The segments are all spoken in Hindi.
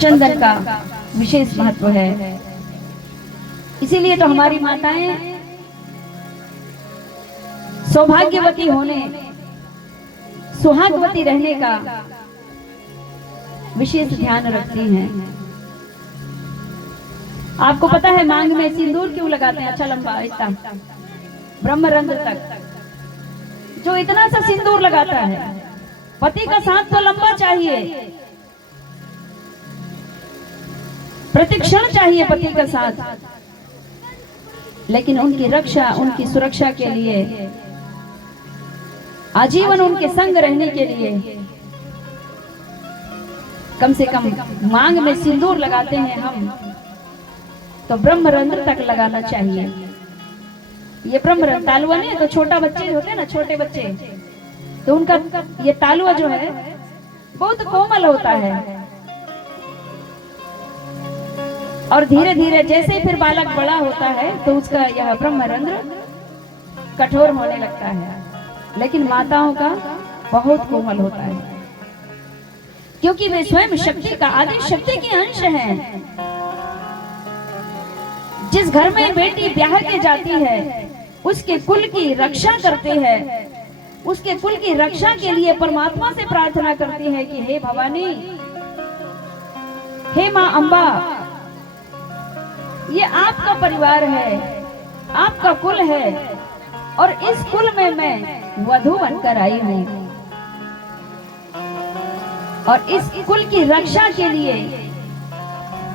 चंदन का विशेष महत्व है। इसीलिए तो हमारी माताएं सौभाग्यवती होने, सुहागवती रहने का विशेष ध्यान रखती हैं। आपको पता है मांग में सिंदूर क्यों लगाते हैं? अच्छा लंबा इतना ब्रह्मरंध्र तक जो इतना सा सिंदूर लगाता है, पति का साथ तो लंबा चाहिए, प्रतिक्षण चाहिए पति का साथ, लेकिन उनकी रक्षा, उनकी सुरक्षा के लिए, आजीवन उनके संग रहने के लिए कम से कम मांग में सिंदूर लगाते हैं हम, तो ब्रह्मरंध्र तक लगाना चाहिए। ये ब्रह्मरंध्र तालुआ नहीं तो छोटा बच्चे होते हैं ना, छोटे बच्चे, तो उनका ये तालुआ जो है बहुत कोमल होता है, और धीरे धीरे जैसे ही फिर बालक बड़ा होता है तो उसका यह ब्रह्मरंध्र कठोर होने लगता है, लेकिन माताओं का बहुत कोमल होता है, क्योंकि वे स्वयं शक्ति का, आदि शक्ति के अंश हैं। जिस घर में बेटी ब्याह के जाती है उसके कुल की रक्षा करते हैं, उसके कुल की रक्षा के लिए परमात्मा से प्रार्थना करती है कि हे भवानी, हे मां अम्बा, ये आपका परिवार है, आपका कुल है, और इस कुल में मैं वधू बनकर आई हूं, और इस कुल की रक्षा के लिए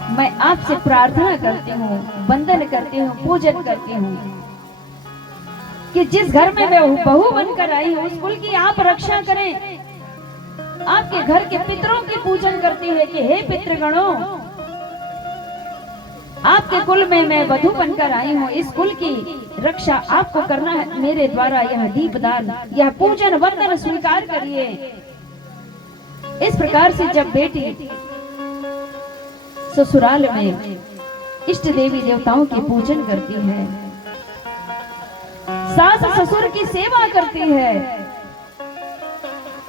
मैं आपसे प्रार्थना करती हूँ, वंदन करती हूँ, पूजन करती हूँ कि जिस घर में मैं बहू बनकर आई हूँ उस कुल की आप रक्षा करें। आपके घर के पितरों की पूजन करती है कि हे पितृगणों, आपके कुल में मैं वधू बनकर आई हूँ, इस कुल की रक्षा आपको करना है, मेरे द्वारा यह दीपदान, यह पूजन वंदन स्वीकार करिए। इस प्रकार से जब बेटी ससुराल में इष्ट देवी देवताओं की पूजन करती है, सास ससुर की सेवा करती है,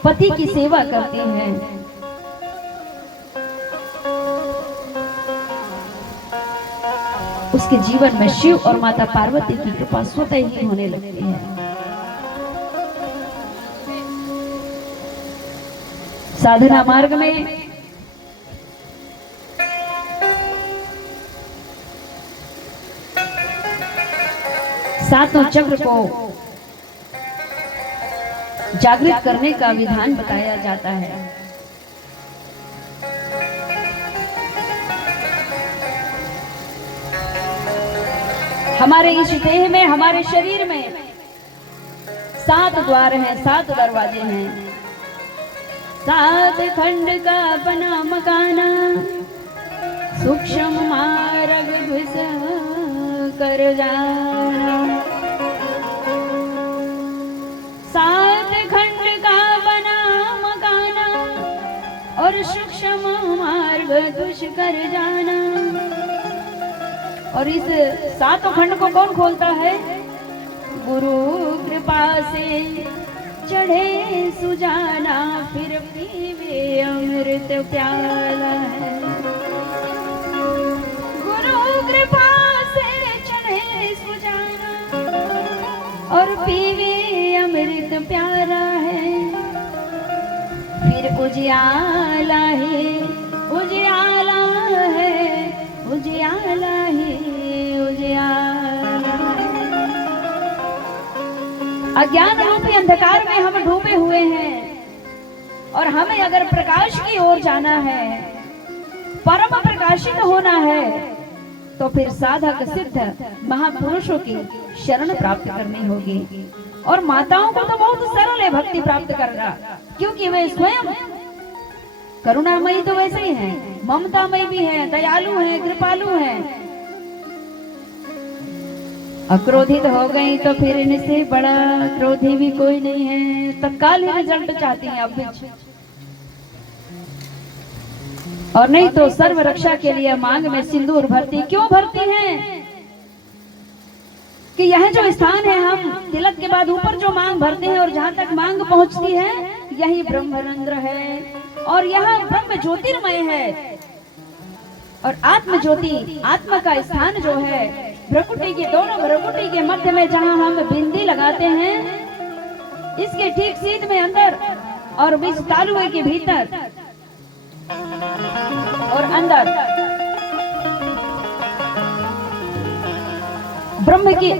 पति की सेवा करती है, उसके जीवन में शिव और माता पार्वती की कृपा स्वतः ही होने लगती है। साधना मार्ग में सातों चक्र को जागृत करने का विधान बताया जाता है। हमारे इस देह में, हमारे शरीर में 7 द्वार हैं, 7 दरवाजे हैं। 7 खंड का बना मकाना, सूक्ष्म मार्ग घुस कर जाना। 7 खंड का बना मकाना और सूक्ष्म मार्ग घुस कर जाना। और इस 7 खंड को कौन खोलता है? गुरु कृपा से चढ़े सुजाना, फिर पीवे अमृत प्याला है। गुरु कृपा और पीवे अमृत प्यारा है, फिर उजियाला है, उजियाला है, उजियाला है, उजियाला है। अज्ञान रूपी अंधकार में हम डूबे हुए हैं, और हमें अगर प्रकाश की ओर जाना है, परम प्रकाशित होना है, तो फिर साधक सिद्ध महापुरुषों की शरण प्राप्त करनी होगी। और माताओं को तो बहुत सरल है भक्ति प्राप्त करना, क्योंकि वे स्वयं करुणामयी तो वैसे ही हैं, ममतामयी भी हैं, दयालु हैं, कृपालु हैं। अक्रोधित हो गई तो फिर इनसे बड़ा क्रोधी भी कोई नहीं है, तत्काल ही रिजल्ट चाहती हैं अब। और नहीं तो सर्व रक्षा के लिए मांग में सिंदूर भरती। क्यों भरती हैं? कि यह जो स्थान है, हम तिलक के बाद ऊपर जो मांग भरते हैं और जहां तक मांग पहुंचती है, यही ब्रह्मरंध्र है, और यह ब्रह्म ज्योतिर्मय है। और आत्म ज्योति, आत्मा का स्थान जो है भ्रकुटी के, दोनों भ्रकुटी के मध्य में जहां हम बिंदी लगाते हैं, इसके ठीक सीध में अंदर और बीच तालुए के भीतर और अंदर ब्रह्म की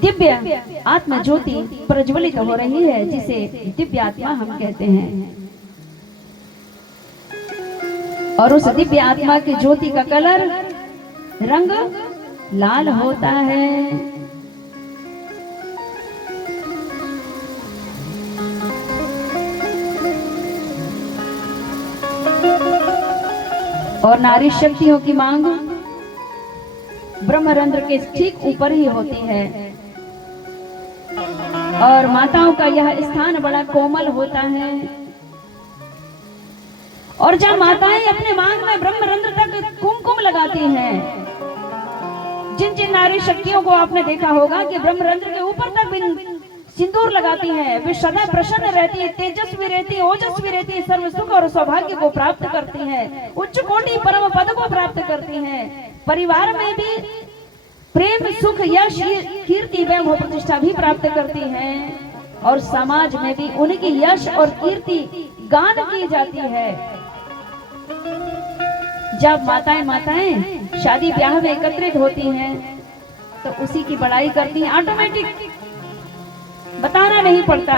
दिव्य आत्मा ज्योति प्रज्वलित हो रही है, जिसे दिव्य आत्मा हम कहते हैं। और उस दिव्य आत्मा की ज्योति का कलर, रंग लाल होता है। और नारी शक्तियों की मांग ब्रह्मरंध्र के ठीक ऊपर ही होती है। और माताओं का यह स्थान बड़ा कोमल होता है। और जब माताएं अपने मांग में ब्रह्मरंध्र तक कुमकुम लगाती हैं, जिन जिन नारी शक्तियों को आपने देखा होगा कि ब्रह्मरंध्र के ऊपर तक सिंदूर लगाती हैं, वे सदा प्रसन्न रहती है, तेजस्वी रहती है, ओजस्वी रहती है, सर्व सुख और सौभाग्य को प्राप्त करती हैं, उच्च कोटि परम पद को प्राप्त करती हैं। परिवार में भी प्रेम, सुख, यश, कीर्ति, वैभव, प्रतिष्ठा भी प्राप्त करती हैं। और समाज में भी उनकी यश और कीर्ति गान की जाती है। जब माताएं शादी ब्याह में एकत्रित होती हैं तो उसी की बड़ाई करती हैं, ऑटोमेटिक, बताना नहीं पड़ता।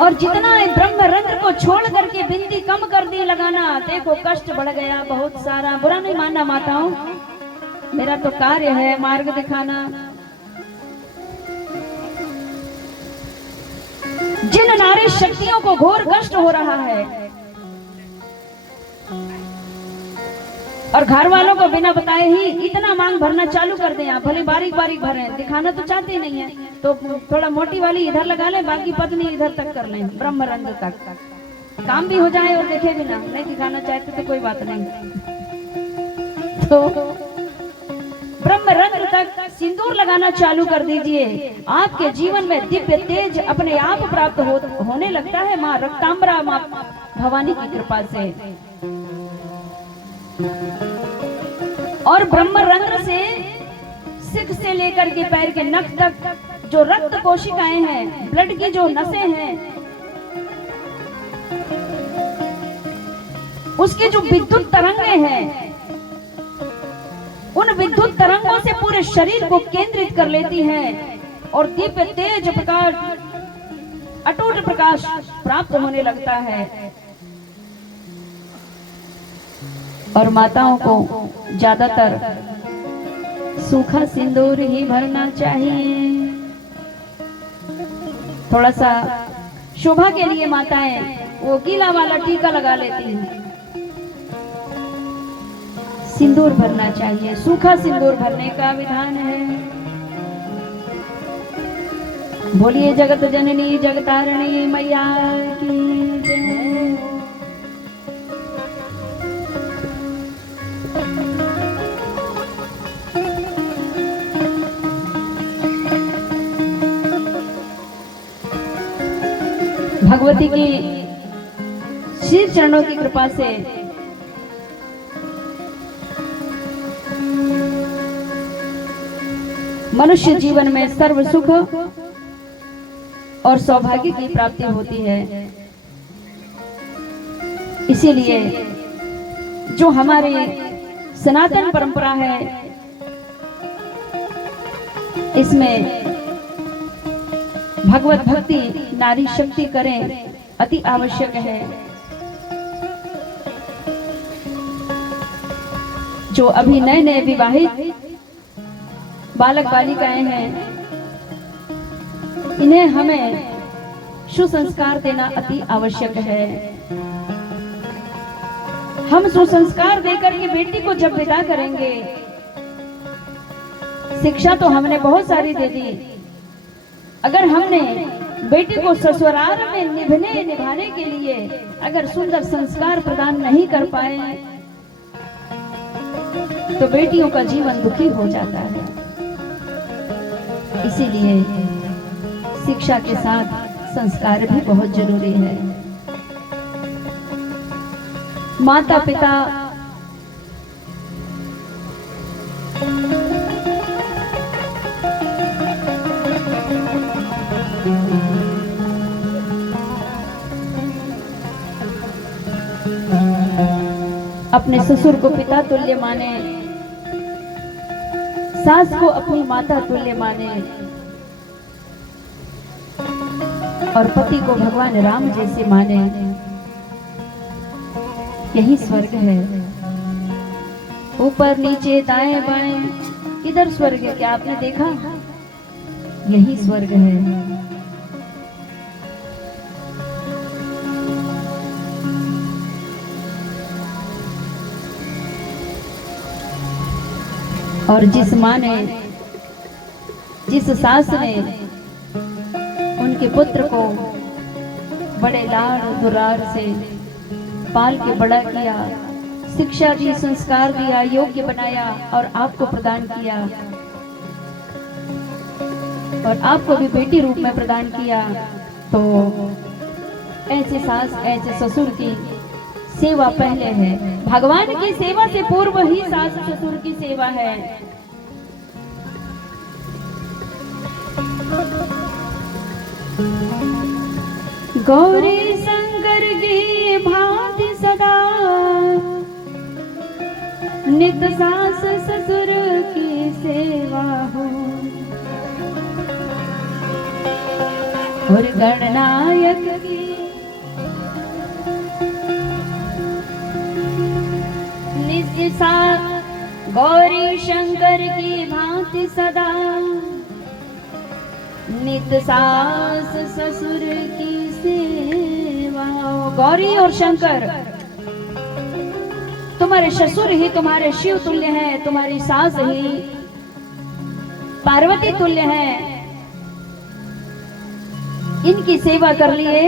और जितना ब्रह्मरंध्र को छोड़ करके बिंदी कम कर दी लगाना, देखो कष्ट बढ़ गया बहुत सारा। बुरा नहीं मानना माताओं, मेरा तो कार्य है मार्ग दिखाना। जिन नारी शक्तियों को घोर कष्ट हो रहा है और घर वालों को बिना बताए ही इतना मांग भरना चालू कर दें, आप भले बारीक बारीक भरें, दिखाना तो चाहते नहीं है, तो थोड़ा मोटी वाली इधर लगा लें, बाकी पत्नी इधर तक कर लें, ब्रह्मरंध्र तक काम भी हो जाए और देखे भी ना। नहीं दिखाना चाहते तो कोई बात नहीं, तो ब्रह्मरंध्र तक सिंदूर लगाना चालू कर दीजिए। आपके जीवन में दिव्य तेज अपने आप प्राप्त होने लगता है, माँ रक्तांबरा, माँ भवानी की कृपा से। और ब्रह्मरंध्र से सिख से लेकर के पैर के नख तक जो रक्त कोशिकाएं हैं, ब्लड की जो नसें हैं, उसकी जो विद्युत तरंगे हैं, उन विद्युत तरंगों से पूरे शरीर को केंद्रित कर लेती हैं और दिव्य तेज प्रकाश, अटूट प्रकाश प्राप्त होने लगता है। और माताओं को ज्यादातर सूखा सिंदूर ही भरना चाहिए। थोड़ा सा शोभा के लिए माताएं वो गीला वाला टीका लगा लेती हैं, सिंदूर भरना चाहिए, सूखा सिंदूर भरने का विधान है। बोलिए जगत जननी जगतारिणी मैया की जय। भगवती की श्री चरणों की कृपा से मनुष्य जीवन में सर्व सुख और सौभाग्य की प्राप्ति होती है। इसीलिए जो हमारी सनातन परंपरा है, इसमें भगवत भक्ति, नारी शक्ति करें अति आवश्यक है। जो अभी नए नए विवाहित बालक बालिकाएं हैं, इन्हें हमें सुसंस्कार देना अति आवश्यक है। हम सुसंस्कार देकर के बेटी को जब विदा करेंगे, शिक्षा तो हमने बहुत सारी दे दी, अगर हमने बेटी को ससुराल में निभाने के लिए अगर सुंदर संस्कार प्रदान नहीं कर पाए तो बेटियों का जीवन दुखी हो जाता है। इसीलिए शिक्षा के साथ संस्कार भी बहुत जरूरी है। माता पिता अपने ससुर को पिता तुल्य माने, सास को अपनी माता तुल्य माने और पति को भगवान राम जैसे माने। यही स्वर्ग है। ऊपर नीचे दाएं बाएं किधर स्वर्ग है? क्या आपने देखा? यही स्वर्ग है। और जिस माँ ने, जिस सास ने उनके पुत्र को बड़े लाड़ दुलार से पाल के बड़ा किया, शिक्षा दी, संस्कार दिया, योग्य बनाया और आपको प्रदान किया और आपको भी बेटी रूप में प्रदान किया, तो ऐसे सास ऐसे ससुर की सेवा पहले है। भगवान की सेवा से पूर्व ही सास ससुर की सेवा है। गौरी शंकर की भांति सदा नित सास ससुर की सेवा हो। और गणनायक की गौरी शंकर की भांति सदा नित सास ससुर की सेवा। गौरी और शंकर तुम्हारे ससुर ही तुम्हारे शिव तुल्य हैं, तुम्हारी सास ही पार्वती तुल्य है। इनकी सेवा कर लिए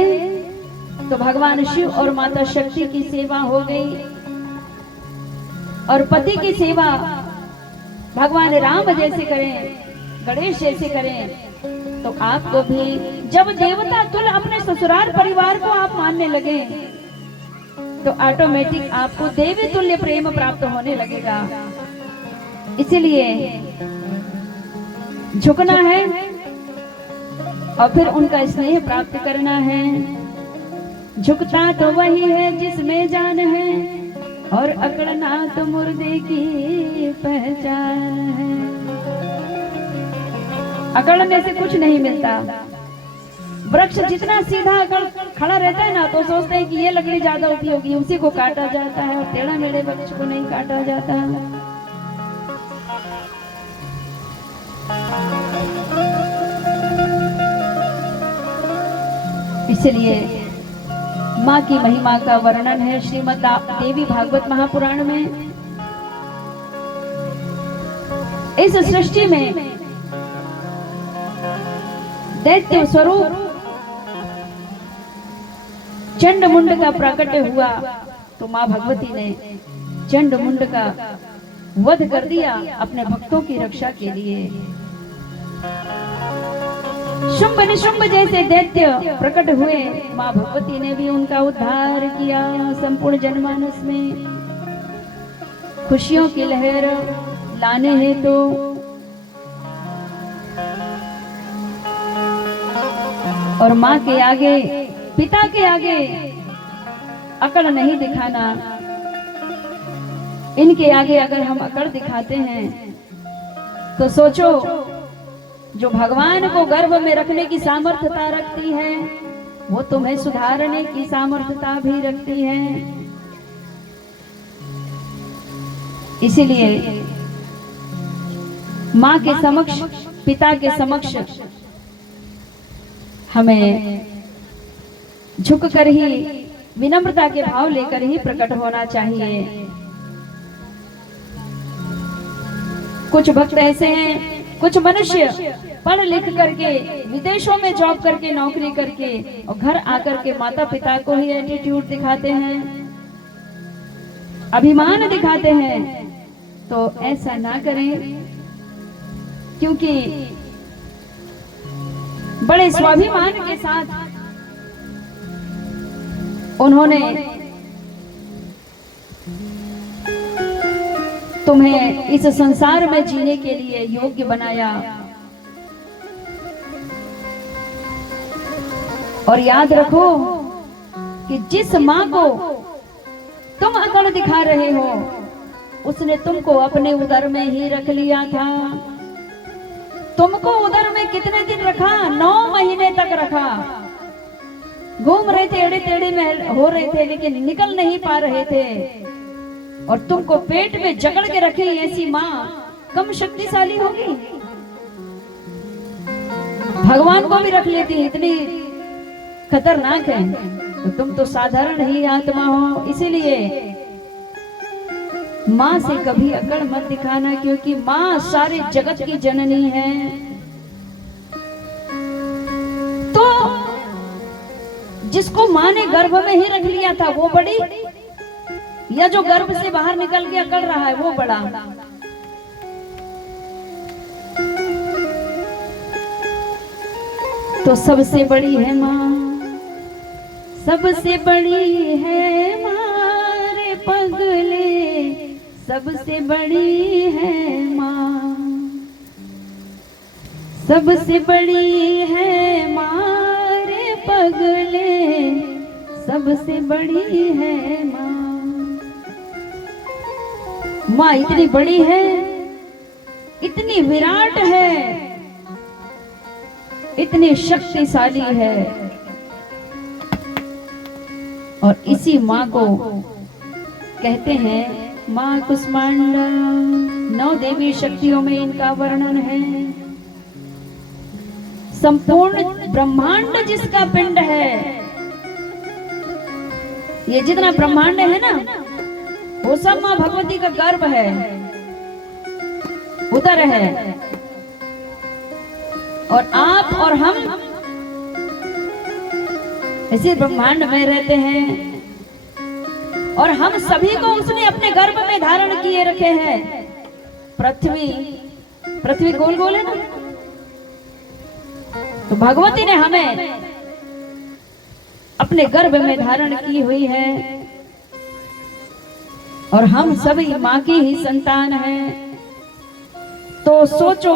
तो भगवान शिव और माता शक्ति की सेवा हो गई। और पति की सेवा भगवान राम जैसे करें, गणेश जैसे करें, तो आपको भी जब देवता तुल्य अपने ससुराल परिवार को आप मानने लगे तो ऑटोमेटिक आपको देवी तुल्य प्रेम प्राप्त होने लगेगा। इसीलिए झुकना है और फिर उनका स्नेह प्राप्त करना है। झुकता तो वही है जिसमें जान है और अकड़ना तो मुर्दे की पहचान है। अकड़ने से कुछ नहीं मिलता। वृक्ष जितना सीधा अकड़ खड़ा रहता है ना, तो सोचते हैं कि ये लकड़ी ज्यादा उपयोगी, उसी को काटा जाता है और टेढ़ा मेढ़े वृक्ष को नहीं काटा जाता। इसलिए माँ की महिमा का वर्णन है श्रीमद् देवी भागवत महापुराण में। इस सृष्टि में दैत्य स्वरूप चंड मुंड का प्राकट्य हुआ तो माँ भगवती ने चंड मुंड का वध कर दिया अपने भक्तों की रक्षा के लिए। शुंभ निशुंभ जैसे दैत्य प्रकट हुए, माँ भगवती ने भी उनका उद्धार किया। संपूर्ण जनमानस में खुशियों की लहर लाने हेतु और माँ के आगे, पिता के आगे अकड़ नहीं दिखाना। इनके आगे अगर हम अकड़ दिखाते हैं तो सोचो, जो भगवान को गर्भ में रखने की सामर्थ्यता रखती है वो तुम्हें सुधारने की सामर्थ्यता भी रखती है। इसीलिए माँ के समक्ष, पिता के समक्ष हमें झुककर ही, विनम्रता के भाव लेकर ही प्रकट होना चाहिए। कुछ भक्त ऐसे हैं, कुछ मनुष्य पढ़ लिख करके विदेशों में जॉब करके, नौकरी करके और घर आकर के माता पिता को ही एटीट्यूड दिखाते हैं, अभिमान दिखाते हैं। तो ऐसा ना करें, क्योंकि बड़े स्वाभिमान के साथ उन्होंने तुम्हें इस संसार में जीने के लिए योग्य बनाया। और याद रखो कि जिस माँ को तुम तुम अकड़ दिखा रहे हो, उसने तुमको अपने उदर में ही रख लिया था। तुमको उदर में कितने दिन रखा? 9 महीने तक रखा। घूम रहे थे, एड़े टेढ़े में हो रहे थे, लेकिन निकल नहीं पा रहे थे। और तुमको पेट में जकड़ के रखी ऐसी माँ कम शक्तिशाली होगी? भगवान को भी रख लेती, इतनी खतरनाक है। तो तुम तो साधारण ही आत्मा हो, इसीलिए माँ से कभी अकड़ मत दिखाना, क्योंकि माँ सारे जगत की जननी है। तो जिसको माँ ने गर्भ में ही रख लिया था वो बड़ी, या जो गर्भ से बाहर निकल के अकड़ रहा है वो बड़ा? तो सबसे बड़ी है माँ, सबसे बड़ी है माँ रे पगले, सबसे बड़ी है माँ, सबसे बड़ी है माँ रे पगले, सबसे बड़ी है माँ। माँ इतनी बड़ी है, इतनी विराट है, इतनी शक्तिशाली है। और इसी माँ को कहते हैं माँ कुष्मांडा। 9 देवी शक्तियों में इनका वर्णन है। संपूर्ण ब्रह्मांड जिसका पिंड है, ये जितना ब्रह्मांड है ना, वो सब माँ भगवती का गर्भ है, उदर है। और आप और हम इसी ब्रह्मांड में रहते हैं, और हम सभी को उसने अपने गर्भ में धारण किए रखे हैं। पृथ्वी गोल गोल है ना, तो भगवती ने हमें अपने गर्भ में धारण की हुई है, और हम सभी माँ की ही संतान हैं। तो सोचो,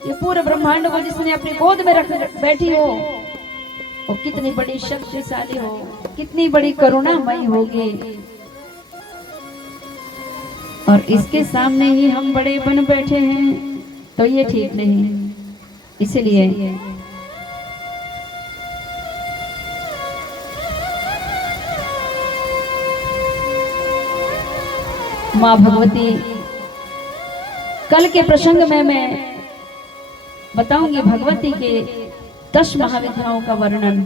ये पूरे ब्रह्मांड को जिसने अपनी गोद में रख बैठी हो, वो कितनी बड़ी शक्तिशाली हो, कितनी बड़ी करुणामयी होगी। और इसके सामने ही हम बड़े बन बैठे हैं, तो ये ठीक नहीं। इसलिए माँ भगवती, कल के प्रसंग में मैं बताऊंगी भगवती के 10 महाविद्याओं का वर्णन।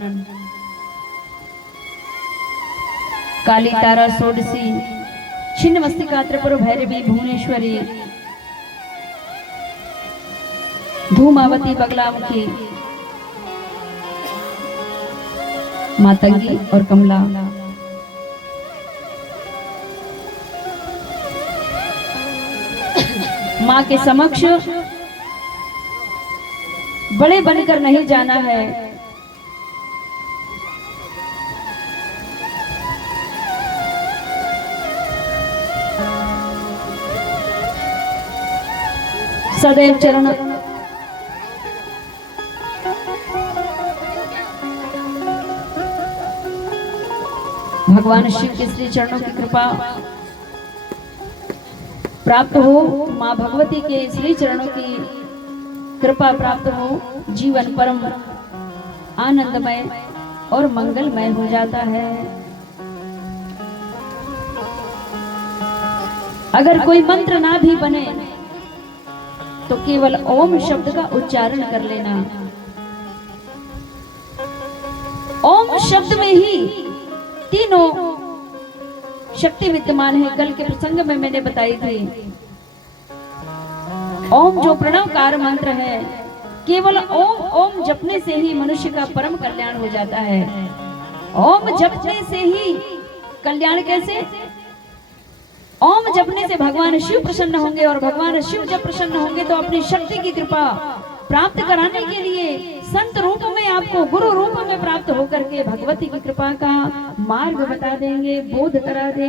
काली, तारा, षोडशी, छिन्नमस्तिका, त्रिपुर भैरवी, भुवनेश्वरी, धूमावती, बगलामुखी, मातंगी और कमला। माँ के समक्ष बड़े बनकर नहीं जाना है, सदैव चरण भगवान शिव के श्री चरणों की कृपा प्राप्त हो, माँ भगवती के श्री चरणों की कृपा प्राप्त हो, जीवन परम आनंदमय और मंगलमय हो जाता है। अगर कोई मंत्र ना भी बने तो केवल ओम शब्द का उच्चारण कर लेना। ओम शब्द में ही तीनों शक्ति विद्यमान है। कल के प्रसंग में मैंने बताई थी। ओम जो प्रणवकार मंत्र है, केवल ओम ओम जपने से ही मनुष्य का परम कल्याण हो जाता है। ओम जपने से ही कल्याण कैसे? ओम जपने से भगवान शिव प्रसन्न होंगे, और भगवान शिव जब प्रसन्न होंगे तो अपनी शक्ति की कृपा प्राप्त कराने के लिए संत रूप में, आपको गुरु रूप में प्राप्त होकर के भगवती की कृपा का मार्ग बता देंगे, बोध करा देंगे।